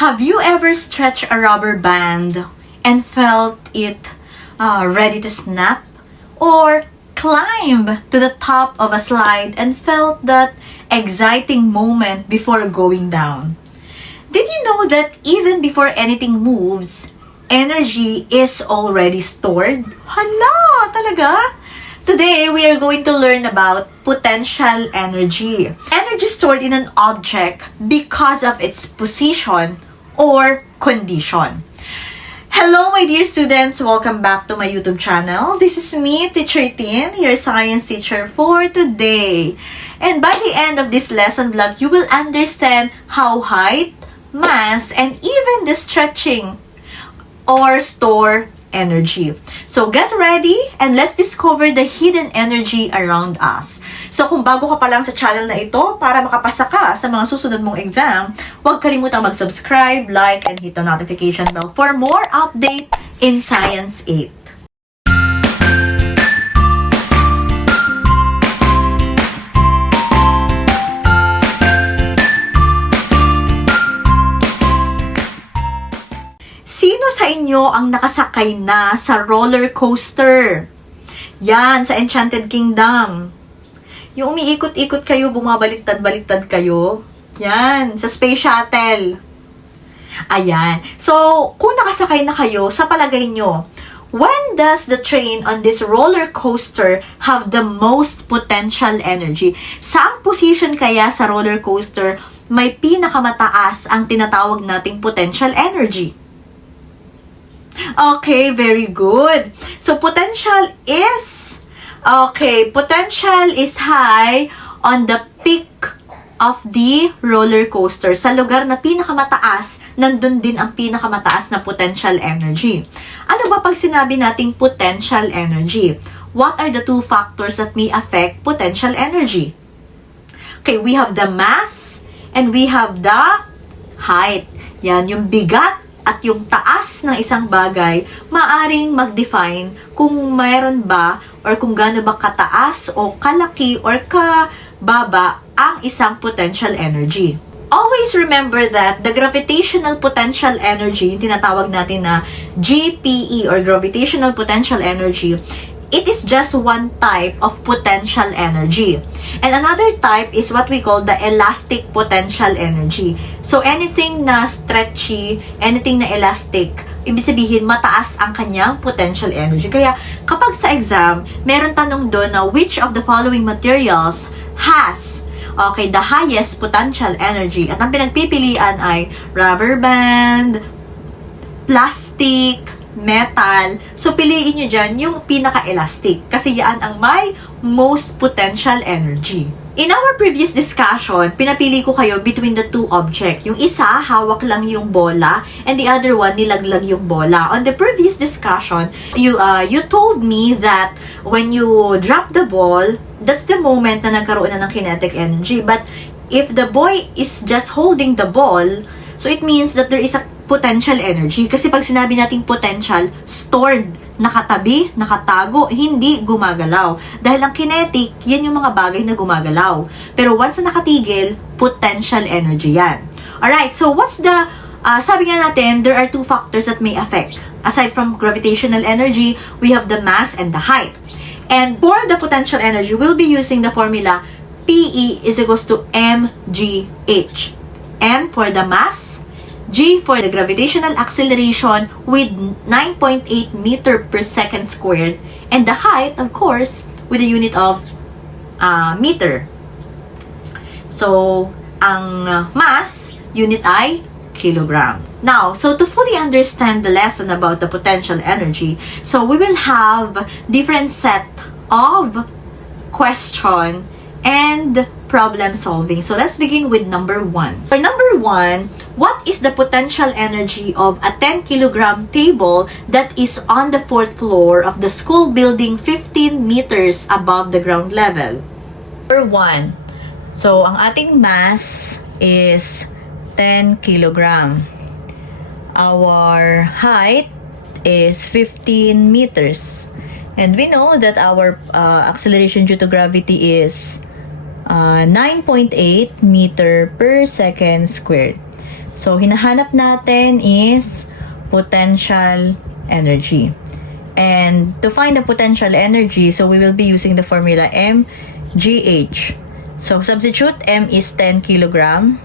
Have you ever stretched a rubber band and felt it ready to snap? Or climb to the top of a slide and felt that exciting moment before going down? Did you know that even before anything moves, energy is already stored? Hala, talaga? Today, we are going to learn about potential energy. Energy stored in an object because of its position or condition. Hello, my dear students! Welcome back to my YouTube channel. This is me, Teacher Tin, your science teacher for today. And by the end of this lesson vlog, you will understand how height, mass, and even the stretching or store energy. So get ready and let's discover the hidden energy around us. So kung bago ka pa lang sa channel na ito, para makapasa ka sa mga susunod mong exam, huwag kalimutang mag-subscribe, like, and hit the notification bell for more update in Science 8. Sino sa inyo ang nakasakay na sa roller coaster? Yan, sa Enchanted Kingdom. Yung umiikot-ikot kayo, bumabaliktad-baliktad kayo. Yan, sa Space Shuttle. Ayan. So, kung nakasakay na kayo, sa palagay nyo, when does the train on this roller coaster have the most potential energy? Saang position kaya sa roller coaster may pinakamataas ang tinatawag nating potential energy? Okay, very good. So, potential is high on the peak of the roller coaster. Sa lugar na pinakamataas, nandun din ang pinakamataas na potential energy. Ano ba pag sinabi nating potential energy? What are the two factors that may affect potential energy? Okay, we have the mass and we have the height. Yan, yung bigat at yung taas ng isang bagay, maaring mag-define kung mayroon ba or kung gaano ba kataas o kalaki or kababa ang isang potential energy. Always remember that the gravitational potential energy, yung tinatawag natin na GPE or gravitational potential energy, it is just one type of potential energy. And another type is what we call the elastic potential energy. So, anything na stretchy, anything na elastic, ibig sabihin, mataas ang kanyang potential energy. Kaya, kapag sa exam, meron tanong doon na which of the following materials has the highest potential energy. At ang pinagpipilian ay rubber band, plastic, metal. So, piliin nyo dyan yung pinaka-elastic kasi yan ang may most potential energy. In our previous discussion, pinapili ko kayo between the two objects. Yung isa, hawak lang yung bola, and the other one, nilaglag yung bola. On the previous discussion, you told me that when you drop the ball, that's the moment na nagkaroon na ng kinetic energy. But if the boy is just holding the ball, so it means that there is a potential energy. Kasi pag sinabi nating potential, stored, nakatabi, nakatago, hindi gumagalaw. Dahil ang kinetic, yan yung mga bagay na gumagalaw. Pero once na nakatigil, potential energy yan. Alright, so what's the, sabi nga natin, there are two factors that may affect. Aside from gravitational energy, we have the mass and the height. And for the potential energy, we'll be using the formula PE is equals to mgh. M for the mass, G for the gravitational acceleration with 9.8 meter per second squared, and the height, of course, with the unit of meter. So, ang mass unit ay kilogram. Now, so to fully understand the lesson about the potential energy, so we will have different set of question and problem solving. So let's begin with number 1. For number 1, what is the potential energy of a 10 kilogram table that is on the 4th floor of the school building 15 meters above the ground level? Number 1. So ang ating mass is 10 kilogram. Our height is 15 meters. And we know that our acceleration due to gravity is 9.8 meter per second squared. So, hinahanap natin is potential energy. And to find the potential energy, so we will be using the formula mgh. So, substitute m is 10 kilogram.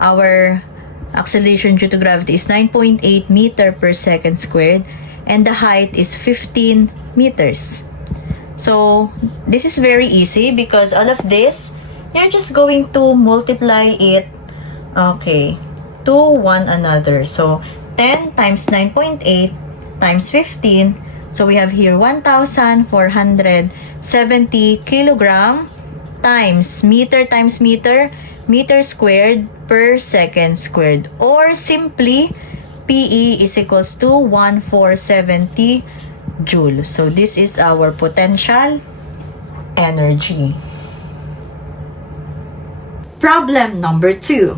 Our acceleration due to gravity is 9.8 meter per second squared. And the height is 15 meters. So, this is very easy because all of this, you're just going to multiply it, okay, to one another. So, 10 times 9.8 times 15. So, we have here 1,470 kilogram times meter, meter squared per second squared. Or simply, PE is equals to 1,470 joule. So, this is our potential energy. Problem number 2.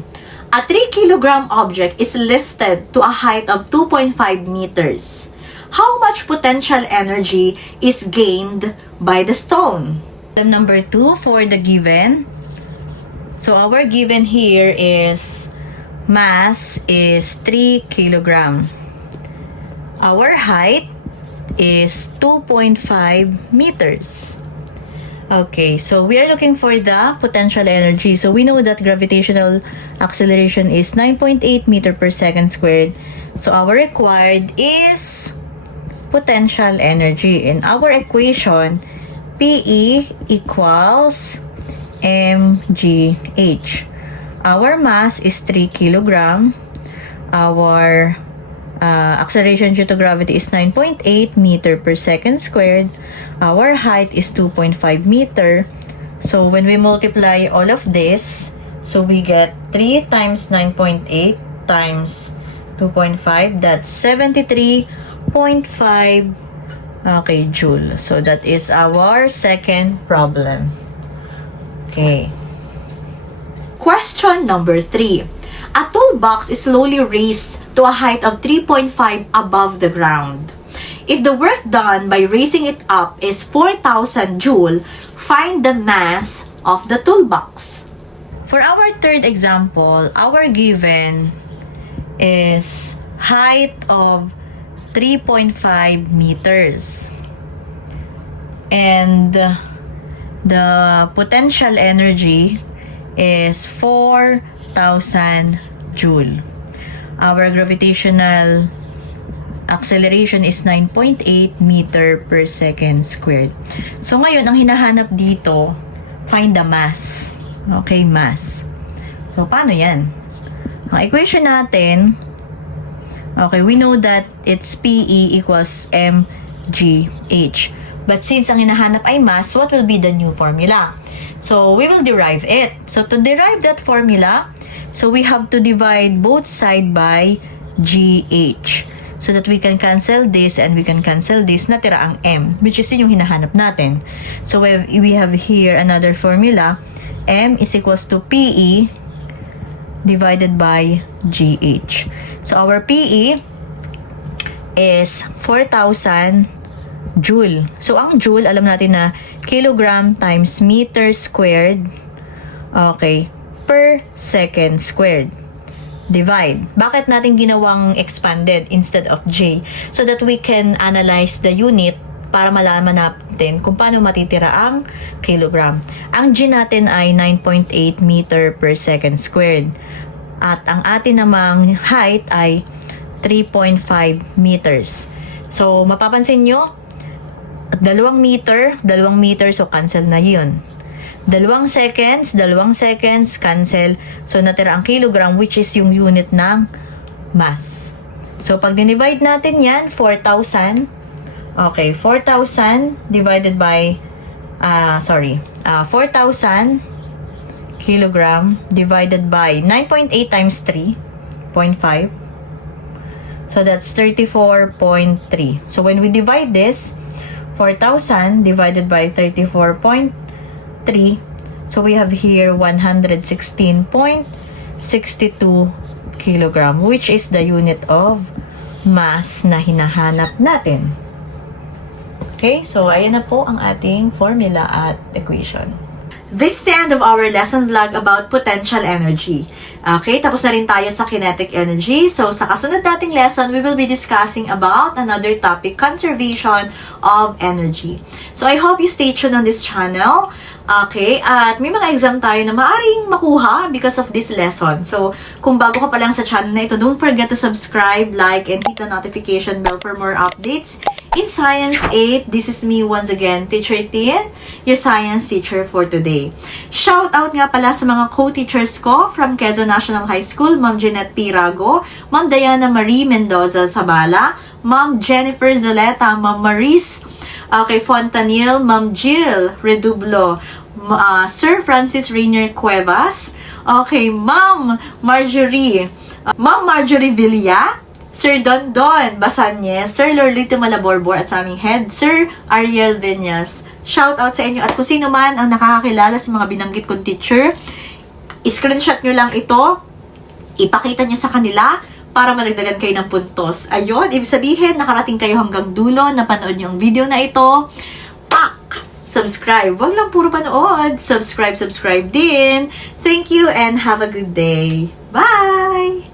A 3 kilogram object is lifted to a height of 2.5 meters. How much potential energy is gained by the stone? Problem number 2 for the given. So, our given here is mass is 3 kilogram. Our height is 2.5 meters. Okay, so we are looking for the potential energy. So we know that gravitational acceleration is 9.8 meter per second squared. So our required is potential energy. In our equation, PE equals mgh. Our mass is 3 kilogram. Our acceleration due to gravity is 9.8 meter per second squared. Our height is 2.5 meter. So, when we multiply all of this, so we get 3 times 9.8 times 2.5. That's 73.5 okay, joule. So, that is our second problem. Okay. Question number 3. A toolbox is slowly raised to a height of 3.5 above the ground. If the work done by raising it up is 4,000 joule, find the mass of the toolbox. For our third example, our given is height of 3.5 meters. And the potential energy is 4,000 joule. Our gravitational acceleration is 9.8 meter per second squared. So, ngayon, ang hinahanap dito, find the mass. Okay, mass. So, paano yan? Ang equation natin, okay, we know that it's PE equals mgh. But since ang hinahanap ay mass, what will be the new formula? So, we will derive it. So, to derive that formula, so we have to divide both side by gh. So that we can cancel this and we can cancel this, natira ang m, which is yun yung hinahanap natin. So we have here another formula. M is equals to PE divided by GH. So our PE is 4,000 joule. So ang joule, alam natin na kilogram times meter squared, okay, per second squared. Divide. Bakit natin ginawang expanded instead of J? So that we can analyze the unit para malaman natin kung paano matitira ang kilogram. Ang G natin ay 9.8 meter per second squared. At ang atin namang height ay 3.5 meters. So, mapapansin nyo, 2 meter, so cancel na yun. 2 seconds, cancel. So, natira ang kilogram, which is yung unit ng mass. So, pag dinivide natin yan, 4,000. Okay, 4,000 divided by, 4,000 kilogram divided by 9.8 times 3.5. So, that's 34.3. So, when we divide this, 4,000 divided by 34.3, so we have here 116.62 kilogram, which is the unit of mass na hinahanap natin. Okay, so ayan na po ang ating formula at equation. This is the end of our lesson vlog about potential energy. Okay, tapos na rin tayo sa kinetic energy. So, sa kasunod nating lesson, we will be discussing about another topic, conservation of energy. So, I hope you stay tuned on this channel. Okay, at may mga exam tayo na maaring makuha because of this lesson. So, kung bago ka pa lang sa channel na ito, don't forget to subscribe, like, and hit the notification bell for more updates. In Science 8, this is me once again, Teacher Tien, your science teacher for today. Shout out nga pala sa mga co-teachers ko from Quezon National High School, Ma'am Jeanette Pirago, Ma'am Diana Marie Mendoza Zabala, Ma'am Jennifer Zoleta, Ma'am Maris Fontanil, Ma'am Jill Redublo, Sir Francis Rainier Cuevas, Ma'am Marjorie Villa, Sir Don Basanyes, Sir Lorlito Malaborbor at sa aming head, Sir Ariel Viñas. Shout out sa inyo at kung sino man ang nakakakilala sa mga binanggit kong teacher, screenshot nyo lang ito, ipakita nyo sa kanila para madagdagan kayo ng puntos. Ayun, ibig sabihin, nakarating kayo hanggang dulo, napanood nyo ang video na ito. Subscribe. Wag lang puro panood. Subscribe din. Thank you and have a good day. Bye!